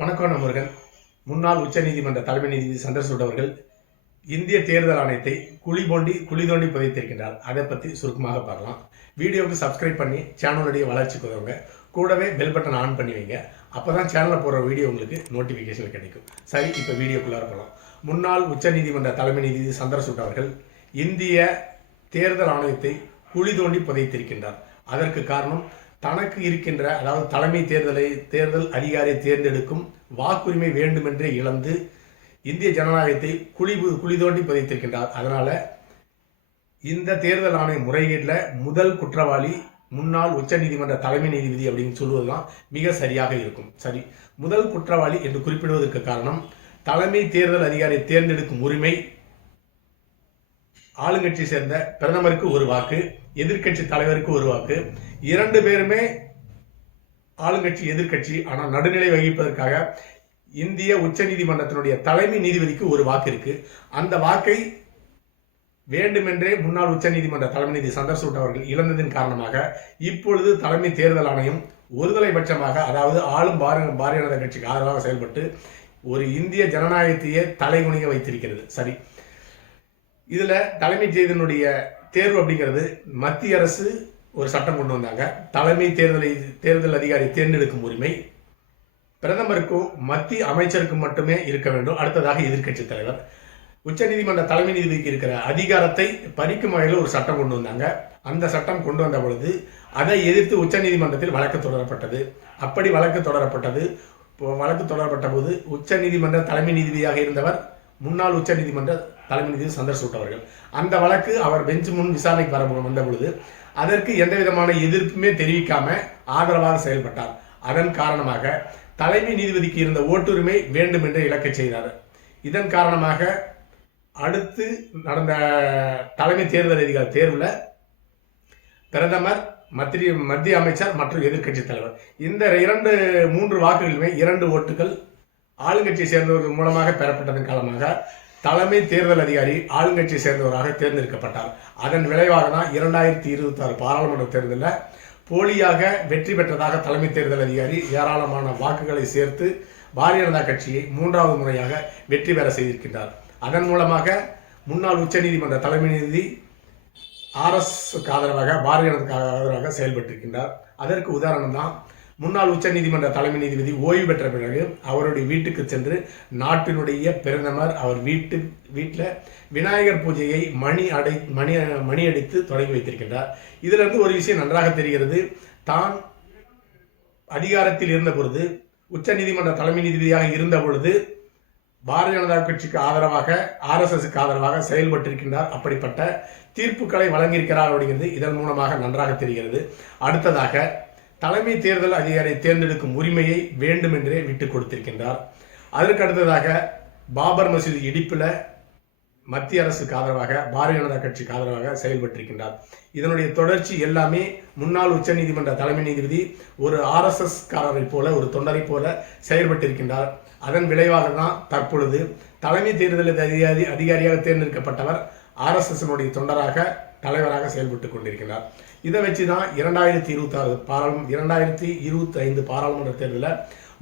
வணக்கம் முருகன் முன்னாள் உச்சநீதிமன்ற தலைமை நீதிபதி சந்திரசூட் அவர்கள் இந்திய தேர்தல் ஆணையத்தை குழி தோண்டி குழி தோண்டி புதைத்திருக்கின்றார். அதை பற்றி சுருக்கமாக பார்க்கலாம். வீடியோவுக்கு சப்ஸ்கிரைப் பண்ணி சேனலுடைய வளர்ச்சிக்கு உதவுங்க கூடவே பெல் பட்டன் ஆன் பண்ணி வைங்க. அப்போ தான் சேனலில் போடுற வீடியோ உங்களுக்கு நோட்டிஃபிகேஷன் கிடைக்கும். சரி இப்போ வீடியோக்குள்ளே போகலாம் முன்னாள் உச்சநீதிமன்ற தலைமை நீதிபதி சந்திரசூட் அவர்கள் இந்திய தேர்தல் ஆணையத்தை குழி தோண்டி புதைத்திருக்கின்றார். அதற்கு காரணம் தனக்கு இருக்கின்ற அதாவது தலைமை தேர்தலை தேர்தல் அதிகாரியை தேர்ந்தெடுக்கும் வாக்குரிமை வேண்டுமென்றே இழந்து இந்திய ஜனநாயகத்தை குழி குழி தோண்டி பதித்திருக்கின்றார். அதனால இந்த தேர்தல் ஆணைய முறைகேட்டில் முதல் குற்றவாளி முன்னாள் உச்சநீதிமன்ற தலைமை நீதிபதி அப்படின்னு சொல்வதுதான் மிக சரியாக இருக்கும். சரி முதல் குற்றவாளி என்று குறிப்பிடுவதற்கு காரணம் தலைமை தேர்தல் அதிகாரியை தேர்ந்தெடுக்கும் உரிமை ஆளுங்கட்சியை சேர்ந்த பிரதமருக்கு ஒரு வாக்கு எதிர்க்கட்சி தலைவருக்கு ஒரு வாக்கு இரண்டு பேருமே ஆளுங்கட்சி எதிர்க்கட்சி ஆனால் நடுநிலை வகிப்பதற்காக இந்திய உச்சநீதிமன்றத்தினுடைய தலைமை நீதிபதிக்கு ஒரு வாக்கு இருக்கு. அந்த வாக்கை வேண்டுமென்றே முன்னாள் உச்சநீதிமன்ற தலைமை நீதி சந்தர்சூட் அவர்கள் இழந்ததின் காரணமாக இப்பொழுது தலைமை தேர்தல் ஆணையம் ஒருதலை பட்சமாக அதாவது ஆளும் பாரதிய பாரதிய ஜனதா கட்சிக்கு ஆதரவாக செயல்பட்டு ஒரு இந்திய ஜனநாயகத்தையே தலைகுனிய வைத்திருக்கிறது. சரி. இதில் தலைமை செய்தினுடைய தேர்வு அப்படிங்கிறது மத்திய அரசு ஒரு சட்டம் கொண்டு வந்தாங்க. தலைமை தேர்தலை தேர்தல் அதிகாரி தேர்ந்தெடுக்கும் உரிமை. பிரதமருக்கும் மத்திய அமைச்சருக்கும் மட்டுமே இருக்க வேண்டும். அடுத்ததாக எதிர்க்கட்சி தலைவர். உச்சநீதிமன்ற தலைமை நீதிபதிக்கு இருக்கிற அதிகாரத்தை பறிக்கும் வகையில் ஒரு சட்டம் கொண்டு வந்தாங்க. அந்த சட்டம் கொண்டு வந்த பொழுது அதை எதிர்த்து உச்சநீதிமன்றத்தில் வழக்கு தொடரப்பட்டது. அப்படி வழக்கு தொடரப்பட்டது. வழக்கு தொடரப்பட்ட போது உச்சநீதிமன்ற தலைமை நீதிபதியாக இருந்தவர் முன்னாள் உச்சநீதிமன்ற தலைமை நீதிபதி சந்திரசூட் அவர்கள். அந்த வழக்கு அவர் பெஞ்ச் முன் விசாரணைக்கு வர வந்த பொழுது அதற்கு எந்த விதமான எதிர்ப்புமே தெரிவிக்காம ஆதரவாக செயல்பட்டார். அதன் காரணமாக தலைமை நீதிபதிக்கு இருந்த ஓட்டுரிமை வேண்டும் என்று இழக்கச் செய்தார். இதன் காரணமாக அடுத்து நடந்த தலைமை தேர்தல் அதிகாரி தேர்வில் பிரதமர் மத்திய மத்திய அமைச்சர் மற்றும் எதிர்க்கட்சி தலைவர். இந்த இரண்டு மூன்று வாக்குகளுமே இரண்டு ஓட்டுகள் ஆளுங்கட்சியை சேர்ந்தவர்கள் மூலமாக பெறப்பட்டதன் காரணமாக தலைமை தேர்தல் அதிகாரி ஆளுங்கட்சியை சேர்ந்தவராக தேர்ந்தெடுக்கப்பட்டார். அதன் விளைவாக தான் இரண்டாயிரத்தி இருபத்தி ஆறு பாராளுமன்ற தேர்தலில் போலியாக வெற்றி பெற்றதாக தலைமை தேர்தல் அதிகாரி ஏராளமான வாக்குகளை சேர்த்து பாரதிய ஜனதா கட்சியை மூன்றாவது முறையாக வெற்றி பெற செய்திருக்கின்றார். அதன் மூலமாக முன்னாள் உச்சநீதிமன்ற தலைமை நீதி ஆர்எஸ்க்கு ஆதரவாக பாரதிய ஜனதாக்கு ஆதரவாக செயல்பட்டிருக்கின்றார். அதற்கு உதாரணம் தான் முன்னாள் உச்சநீதிமன்ற தலைமை நீதிபதி ஓய்வு பெற்ற பிறகு அவருடைய வீட்டுக்கு சென்று நாட்டினுடைய பிரதமர் அவர் வீட்டு வீட்டில் விநாயகர் பூஜையை மணி அடை மணி மணி அடித்து தொடங்கி வைத்திருக்கின்றார். இதிலிருந்து ஒரு விஷயம் நன்றாக தெரிகிறது. தான் அதிகாரத்தில் இருந்த பொழுது உச்சநீதிமன்ற தலைமை நீதிபதியாக இருந்த பொழுது பாரதிய ஜனதா கட்சிக்கு ஆதரவாக ஆர்எஸ்எஸ்க்கு ஆதரவாக செயல்பட்டிருக்கின்றார். அப்படிப்பட்ட தீர்ப்புகளை வழங்கியிருக்கிறார் அப்படிங்கிறது இதன் மூலமாக நன்றாக தெரிகிறது. அடுத்ததாக தலைமை தேர்தல் அதிகாரியை தேர்ந்தெடுக்கும் உரிமையை வேண்டுமென்றே விட்டு கொடுத்திருக்கின்றார். அதற்கு அடுத்ததாக பாபர் மசூதி இடிப்பில் மத்திய அரசுக்கு ஆதரவாக பாரதிய ஜனதா கட்சிக்கு ஆதரவாக செயல்பட்டிருக்கின்றார். இதனுடைய தொடர்ச்சி எல்லாமே முன்னாள் உச்சநீதிமன்ற தலைமை நீதிபதி ஒரு ஆர்எஸ்எஸ் காரரை போல ஒரு தொண்டரை போல செயல்பட்டிருக்கின்றார். அதன் விளைவாக தான் தற்பொழுது தலைமை தேர்தல் அதிகாரி அதிகாரியாக தேர்ந்தெடுக்கப்பட்டவர் ஆர்எஸ்எஸ்னுடைய தொண்டராக தலைவராக செயல்பட்டு கொண்டிருக்கிறார். இதை வச்சு தான் இரண்டாயிரத்தி இருபத்தாறு பாராளுமன்ற இரண்டாயிரத்தி இருபத்தி ஐந்து பாராளுமன்ற தேர்தலில்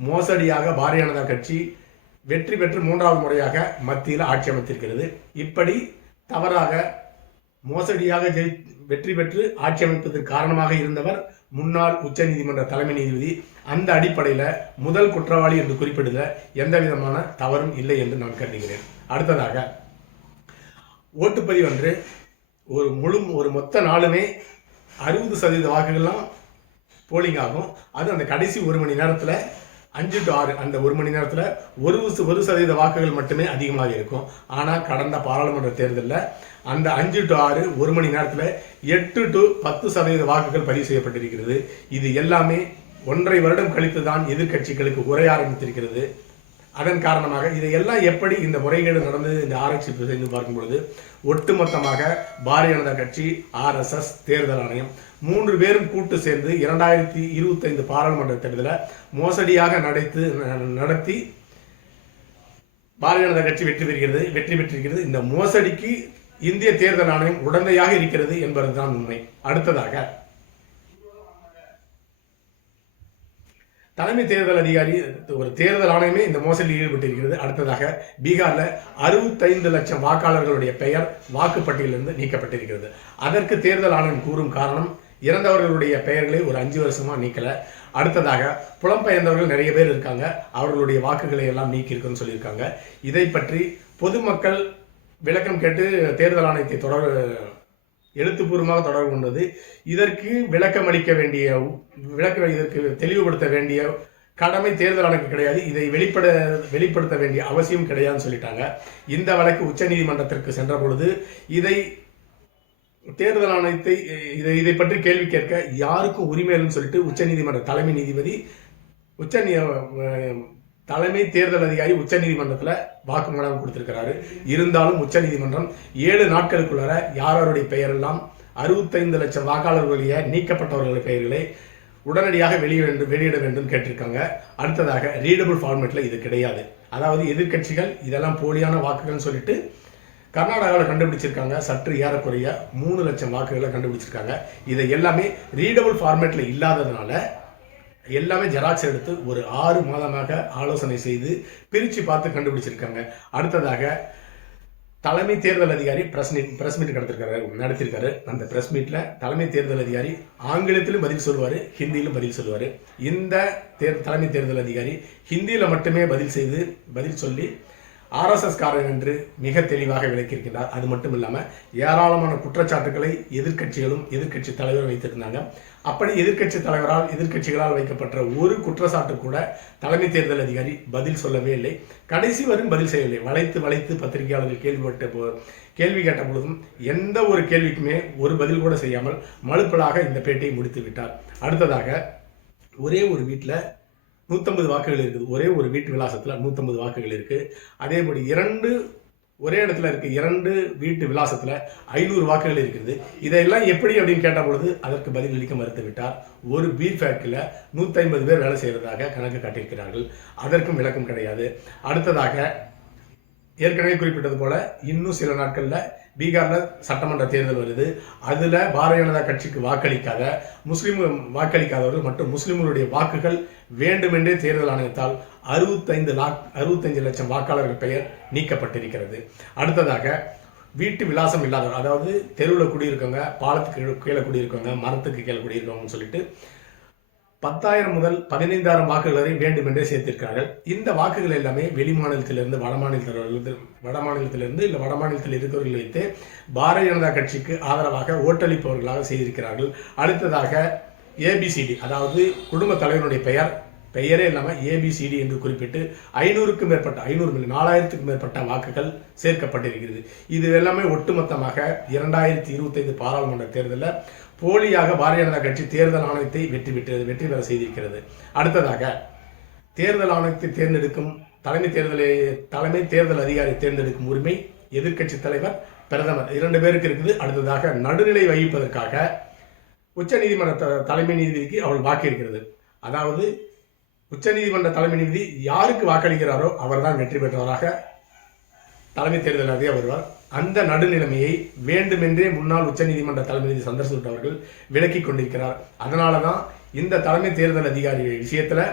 மோசடியாக பாரதிய ஜனதா கட்சி வெற்றி பெற்று மூன்றாவது முறையாக மத்தியில் ஆட்சி அமைத்திருக்கிறது. இப்படி தவறாக மோசடியாக ஜெயி வெற்றி பெற்று ஆட்சி அமைப்பதற்கு காரணமாக இருந்தவர் முன்னாள் உச்சநீதிமன்ற தலைமை நீதிபதி. அந்த அடிப்படையில் முதல் குற்றவாளி என்று குறிப்பிடுதல எந்த விதமான தவறும் இல்லை என்று நான் கருதுகிறேன். அடுத்ததாக ஓட்டுப்பதிவு அன்று ஒரு முழு ஒரு மொத்த நாளுமே அறுபது சதவீத வாக்குகள்லாம் போலிங் ஆகும். அது அந்த கடைசி ஒரு மணி நேரத்தில் அஞ்சு டு ஆறு அந்த ஒரு மணி நேரத்தில் ஒரு ஒரு சதவீத வாக்குகள் மட்டுமே அதிகமாக இருக்கும். ஆனால் கடந்த பாராளுமன்ற தேர்தலில் அந்த அஞ்சு டு ஆறு ஒரு மணி நேரத்தில் எட்டு டு பத்து சதவீத வாக்குகள் பதிவு செய்யப்பட்டிருக்கிறது. இது எல்லாமே ஒன்றரை வருடம் கழித்து தான் எதிர்க்கட்சிகளுக்கு உரைய ஆரம்பித்திருக்கிறது அதன் காரணமாக இதையெல்லாம் எப்படி இந்த முறைகேடு நடந்தது இந்த ஆராய்ச்சி செய்து பார்க்கும் பொழுது ஒட்டுமொத்தமாக பாரதிய ஜனதா கட்சி ஆர்எஸ்எஸ் தேர்தல் ஆணையம் மூன்று பேரும் கூட்டு சேர்ந்து இரண்டாயிரத்தி இருபத்தைந்து பாராளுமன்ற தேர்தலை மோசடியாக நடத்து நடத்தி பாரதிய ஜனதா கட்சி வெற்றி பெறுகிறது வெற்றி பெற்றிருக்கிறது. இந்த மோசடிக்கு இந்திய தேர்தல் ஆணையம் உடந்தையாக இருக்கிறது என்பதுதான் உண்மை. அடுத்ததாக தலைமை தேர்தல் அதிகாரி ஒரு தேர்தல் ஆணையமே இந்த மோசடியில் ஈடுபட்டிருக்கிறது. அடுத்ததாக பீகாரில் அறுபத்தைந்து லட்சம் வாக்காளர்களுடைய பெயர் வாக்குப்பட்டியலிருந்து நீக்கப்பட்டிருக்கிறது. அதற்கு தேர்தல் ஆணையம் கூறும் காரணம் இறந்தவர்களுடைய பெயர்களை ஒரு அஞ்சு வருஷமாக நீக்கலை. அடுத்ததாக புலம்பெயர்ந்தவர்கள் நிறைய பேர் இருக்காங்க. அவர்களுடைய வாக்குகளை எல்லாம் நீக்கியிருக்குன்னு சொல்லியிருக்காங்க. இதை பற்றி பொதுமக்கள் விளக்கம் கேட்டு தேர்தல் ஆணையத்தை தொடர் எழுத்துப்பூர்வமாக தொடர்பு கொண்டது. இதற்கு விளக்கம் அளிக்க வேண்டிய விளக்க இதற்கு தெளிவுபடுத்த வேண்டிய கடமை தேர்தல் ஆணையம் கிடையாது. இதை வெளிப்பட வெளிப்படுத்த வேண்டிய அவசியம் கிடையாதுன்னு சொல்லிட்டாங்க. இந்த வழக்கு உச்சநீதிமன்றத்திற்கு சென்ற பொழுது இதை தேர்தல் ஆணையத்தை இதை இதை பற்றி கேள்வி கேட்க யாருக்கும் உரிமை இல்லைன்னு சொல்லிட்டு உச்சநீதிமன்ற தலைமை நீதிபதி உச்ச தலைமை தேர்தல் அதிகாரி உச்சநீதிமன்றத்தில் வாக்குமூலம் கொடுத்திருக்கிறாரு. இருந்தாலும் உச்சநீதிமன்றம் ஏழு நாட்களுக்குள்ளார யாரோருடைய பெயரெல்லாம் அறுபத்தைந்து லட்சம் வாக்காளர்களுடைய நீக்கப்பட்டவர்களுடைய பெயர்களை உடனடியாக வெளியிட வேண்டும் வெளியிட வேண்டும் கேட்டிருக்காங்க. அடுத்ததாக ரீடபிள் ஃபார்மேட்டில் இது கிடையாது. அதாவது எதிர்க்கட்சிகள் இதெல்லாம் போலியான வாக்குகள்னு சொல்லிட்டு கர்நாடகாவில் கண்டுபிடிச்சிருக்காங்க. சற்று ஏறக்குறைய மூணு லட்சம் வாக்குகளை கண்டுபிடிச்சிருக்காங்க. இதை எல்லாமே ரீடபிள் ஃபார்மேட்டில் இல்லாததுனால எல்லாமே ஜெராக்ஸ் எடுத்து ஒரு ஆறு மாதமாக ஆலோசனை செய்து பிரித்து பார்த்து கண்டுபிடிச்சிருக்காங்க. அடுத்ததாக தலைமை தேர்தல் அதிகாரி பிரஸ் மீட் பிரஸ் மீட் நடத்திருக்காரு நடத்திருக்காரு. அந்த பிரஸ் மீட்டில் தலைமை தேர்தல் அதிகாரி ஆங்கிலத்திலும் பதில் சொல்லுவார் ஹிந்தியிலும் பதில் சொல்லுவார். இந்த தேர் தலைமை தேர்தல் அதிகாரி ஹிந்தியில் மட்டுமே பதில் செய்து பதில் சொல்லி ஆர்எஸ்எஸ் காரன் என்று மிக தெளிவாக விளக்கியிருக்கிறார் அது மட்டும் இல்லாமல் ஏராளமான குற்றச்சாட்டுகளை எதிர்க்கட்சிகளும் எதிர்க்கட்சி தலைவரும் வைத்திருந்தாங்க. அப்படி எதிர்க்கட்சி தலைவரால் எதிர்க்கட்சிகளால் வைக்கப்பட்ட ஒரு குற்றச்சாட்டு கூட தலைமை தேர்தல் அதிகாரி பதில் சொல்லவே இல்லை. கடைசி வரும் பதில் செய்யவில்லை. வளைத்து வளைத்து பத்திரிகையாளர்கள் கேள்விப்பட்ட போ கேள்வி கேட்ட பொழுதும் எந்த ஒரு கேள்விக்குமே ஒரு பதில் கூட செய்யாமல் மழுப்பலாக இந்த பேட்டியை முடித்து விட்டார். அடுத்ததாக ஒரே ஒரு வீட்டில் நூற்றம்பது வாக்குகள் இருக்குது. ஒரே ஒரு வீட்டு விலாசத்தில் நூற்றம்பது வாக்குகள் இருக்குது அதே மாதிரி இரண்டு ஒரே இடத்துல இருக்கு இரண்டு வீட்டு விலாசத்தில் ஐநூறு வாக்குகள் இருக்குது இதையெல்லாம் எப்படி அப்படின்னு கேட்ட பொழுது அதற்கு பதில் அளிக்க மறுத்து விட்டார். ஒரு பீர் ஃபேக்டரியில் நூற்றி ஐம்பது பேர் வேலை செய்கிறதாக கணக்கு காட்டியிருக்கிறார்கள். அதற்கும் விளக்கம் கிடையாது. அடுத்ததாக ஏற்கனவே குறிப்பிட்டது போல இன்னும் சில நாட்களில் பீகாரில் சட்டமன்ற தேர்தல் வருது. அதில் பாரதிய ஜனதா கட்சிக்கு வாக்களிக்காத முஸ்லீம் வாக்களிக்காதவர்கள் மற்றும் முஸ்லீம்களுடைய வாக்குகள் வேண்டுமென்றே தேர்தல் ஆணையத்தால் அறுபத்தைந்து லாக் அறுபத்தஞ்சு லட்சம் வாக்காளர்கள் பெயர் நீக்கப்பட்டிருக்கிறது. அடுத்ததாக வீட்டு விலாசம் இல்லாதவர் அதாவது தெருவில் குடியிருக்கவங்க பாலத்துக்கு கீழே குடியிருக்கவங்க மரத்துக்கு கீழே குடியிருக்கவங்கன்னு சொல்லிட்டு பத்தாயிரம் முதல் பதினைந்தாயிரம் வாக்குகள் வரை வேண்டும் என்றே சேர்த்திருக்கிறார்கள். இந்த வாக்குகள் எல்லாமே வெளி வடமாநிலத்திலிருந்து வடமாநிலத்திலிருந்து இல்லை வடமாநிலத்தில் இருக்கிறவர்கள் வைத்து பாரதிய ஜனதா கட்சிக்கு ஆதரவாக ஓட்டளிப்பவர்களாக செய்திருக்கிறார்கள். அடுத்ததாக ஏபிசிடி அதாவது குடும்ப தலைவனுடைய பெயர் பெயரே இல்லாமல் ஏபிசிடி என்று குறிப்பிட்டு ஐநூறுக்கும் மேற்பட்ட ஐநூறு நாலாயிரத்துக்கும் மேற்பட்ட வாக்குகள் சேர்க்கப்பட்டிருக்கிறது. இது எல்லாமே ஒட்டுமொத்தமாக இரண்டாயிரத்தி இருபத்தைந்து பாராளுமன்ற தேர்தலில் போலியாக பாரதிய ஜனதா கட்சி தேர்தல் ஆணையத்தை வெற்றி பெற்றது வெற்றி பெற செய்திருக்கிறது. அடுத்ததாக தேர்தல் ஆணையத்தை தேர்ந்தெடுக்கும் தலைமை தேர்தலை தலைமை தேர்தல் அதிகாரி தேர்ந்தெடுக்கும் உரிமை எதிர்க்கட்சி தலைவர் பிரதமர் இரண்டு பேருக்கு இருக்குது. அடுத்ததாக நடுநிலை வகிப்பதற்காக உச்சநீதிமன்ற தலைமை நீதிபதிக்கு அவள் வாக்கு இருக்கிறது. அதாவது உச்சநீதிமன்ற தலைமை நீதிபதி யாருக்கு வாக்களிக்கிறாரோ அவர்தான் வெற்றி பெற்றவராக தலைமை தேர்தல் அதிகாரி வருவார் அந்த நடுநிலைமையை வேண்டுமென்றே முன்னாள் உச்சநீதிமன்ற தலைமை நீதி சந்தர்சிட் அவர்கள் விலக்கி கொண்டிருக்கிறார். அதனால தான் இந்த தலைமை தேர்தல் அதிகாரி விஷயத்தில்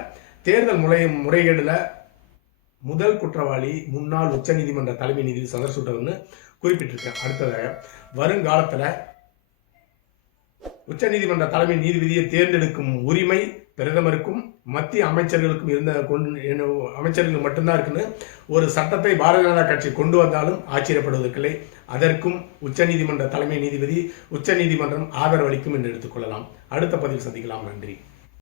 தேர்தல் முறை முறைகேடில் முதல் குற்றவாளி முன்னாள் உச்சநீதிமன்ற தலைமை நீதி சந்தர்சுட்டர்னு குறிப்பிட்டிருக்கேன் அடுத்ததாக வருங்காலத்தில் உச்சநீதிமன்ற தலைமை நீதிபதியை தேர்ந்தெடுக்கும் உரிமை பிரதமருக்கும் மத்திய அமைச்சர்களுக்கும் இருந்த கொண்டு அமைச்சர்கள் மட்டும்தான் இருக்குன்னு ஒரு சட்டத்தை பாரதிய ஜனதா கட்சி கொண்டு வந்தாலும் ஆச்சரியப்படுவதற்கில்லை. அதற்கும் உச்சநீதிமன்ற தலைமை நீதிபதி உச்சநீதிமன்றம் ஆதரவளிக்கும் என்று எடுத்துக்கொள்ளலாம் அடுத்த பதிவு சந்திக்கலாம். நன்றி.